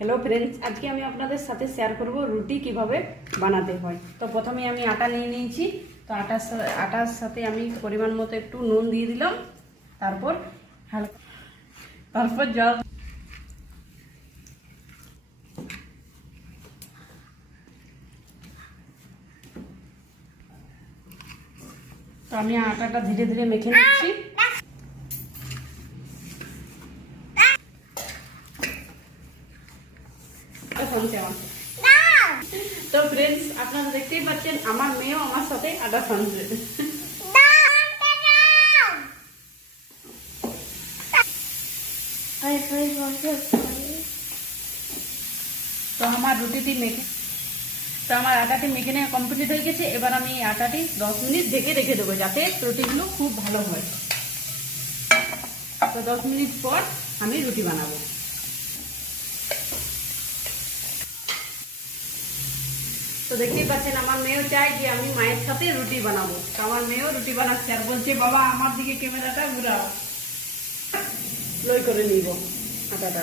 Hello friends, आज के আমি আপনাদের সাথে শেয়ার করব রুটি কিভাবে বানাতে হয়। তো প্রথমে আমি আটা নিয়ে নিয়েছি। তো আটার সাথে আমি পরিমাণ মতো একটু নুন দিয়ে দিলাম, তারপর জল। তো আমি আটাটা ধীরে ধীরে মেখে নিচ্ছি। তো फ्रेंड्स, আপনারা দেখতেই পাচ্ছেন আমার মেয়েও আমার সাথে আটা সানছে। তো আমার রুটিটি মেখে আমার আটাটি মেখে নেওয়া কমপ্লিট হয়ে গেছে। এবার আমি আটাটি 10 মিনিট ঢেকে রেখে দেবো, যাতে রুটিগুলো খুব ভালো হয়। তো 10 মিনিট পর আমি রুটি বানাবো। তো দেখতেই পাচ্ছেন আমার মেয়েও চায় যে আমি মায়ের সাথে রুটি বানাবো। তো আমার মেয়েও রুটি বানাচ্ছে আর বলছে, বাবা আমার দিকে ক্যামেরাটা ঘুরাও। লই করে নিব আটাটা।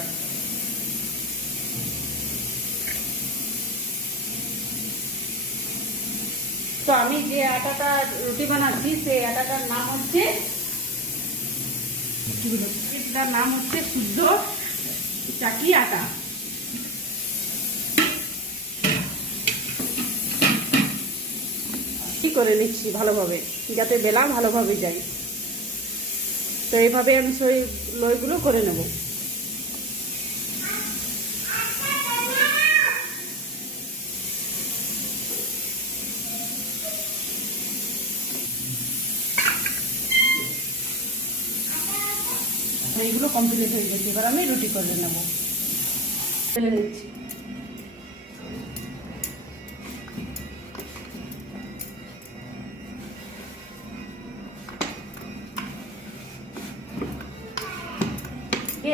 তো আমি যে আটাটা রুটি বানাচ্ছি সেই আটাটার নাম হচ্ছে শুদ্ধ চাকি আটা। কি করে নিচ্ছি ভালোভাবে, যাতে বেলা ভালোভাবে যায়। তো এইভাবে আমি সেই লইগুলো করে নেব। এইগুলো কমপ্লিট হয়ে গেছে। এবার আমি রুটি করে নেব। ফেলে নিচ্ছি।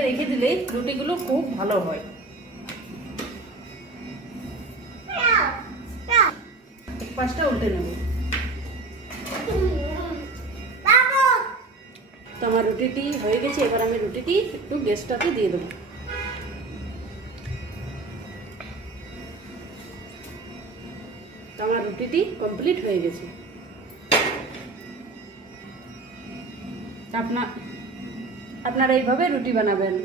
রেখে দিলে রুটিগুলো খুব ভালো হয়। এক পাশটা উল্টে নেব। তো আমার রুটিটি হয়ে গেছে। এবার আমি রুটিটি একটু গ্যাসটাতে দিয়ে দেবো। তো আমার রুটিটি কমপ্লিট হয়ে গেছে। আপনারা এইভাবে রুটি বানাবেন।